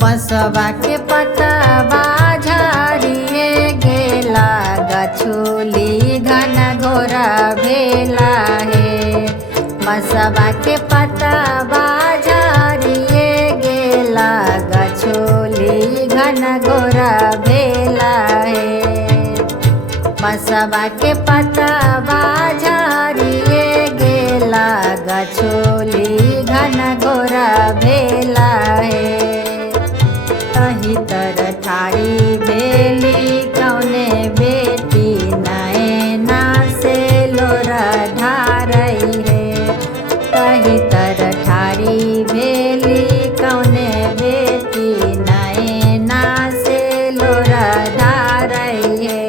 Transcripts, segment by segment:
बसवा के पतवा झाड़िए गेला, गछुली घन घोर भेला हे। बसवा के पतवा झाड़िए गेला, गछुली घन घोर भेला हे। बसवा के पतवा झाड़िए गेला, गछुली घन घोर भेला हे। तही तर ठाड़ी भेली कौने बेटी, नैना से लोरा ढारई है। तही तर ठाड़ी भेली कौने बेटी, नैना से लोरा ढारई है।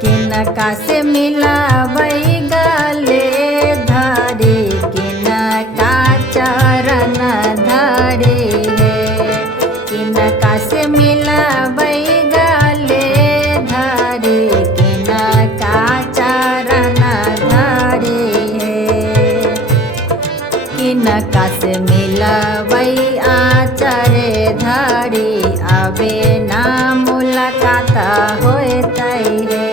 किनका से मिलावई गले धरी, किनका चरण धरी है। किनका से मिलावई गले धरी, किनका चरण धरी है। किनका से मिलावई आचरे धरी, अबे ना मुलाकात होतई है।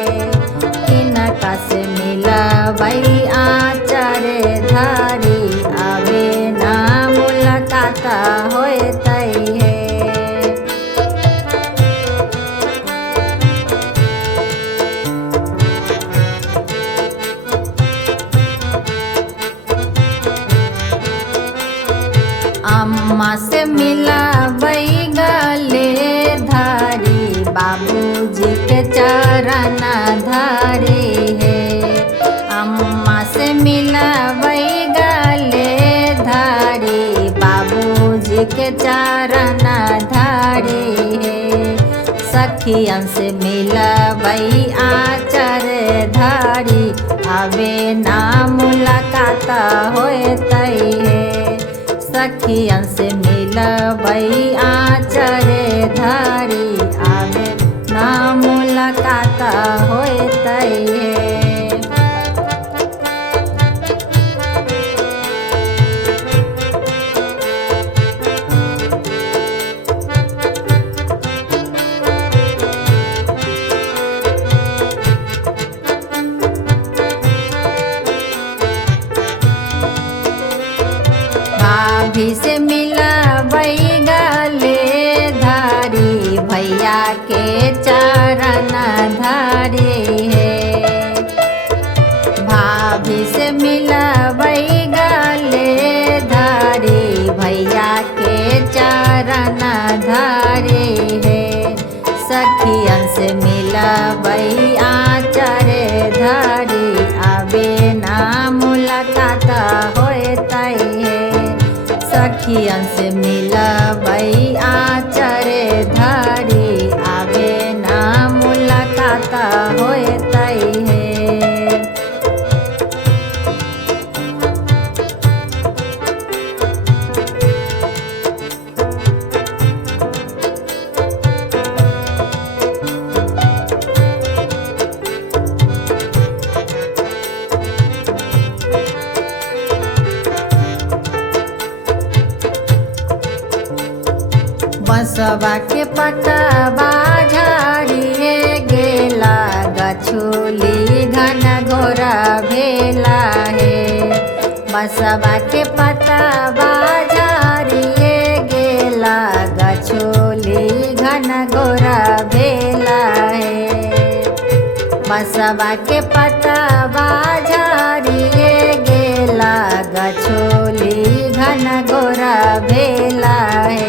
किनका से मिलावई आचरे धरी, अबे ना मुलाकात होतई है। अम्मा से मिलावई गले धरी, बाबूजी के चरण धरी है। अम्मा से मिलावई गले धरी, बाबूजी के चरण धरी है। सखियन से मिलावई आचर धरी, अबे ना मुलाकात होतई है। सखियन से मिलावई आचरे धरी, आवे ना मुलाकात होतई है। भाभी से मिलावई गले धरी, भैया के चरण धरी है। भाभी से मिलावई गले धरी, भैया के चरण धरी है। सखियन से मिलावई आचरे धरी, अबे ना मुलाकात होतई है। सखियन से मिलावई आचरे धरी, आवे ना मुलाकात होतई है। बसवा के पतवा झाड़िए गेला, गछुली घन घोर भेला हे। बसवा के पतवा झाड़िए गेला, गछुली घन घोर भेला हे। बसवा के पतवा झाड़िए गेला, गछुली घन घोर भेला हे।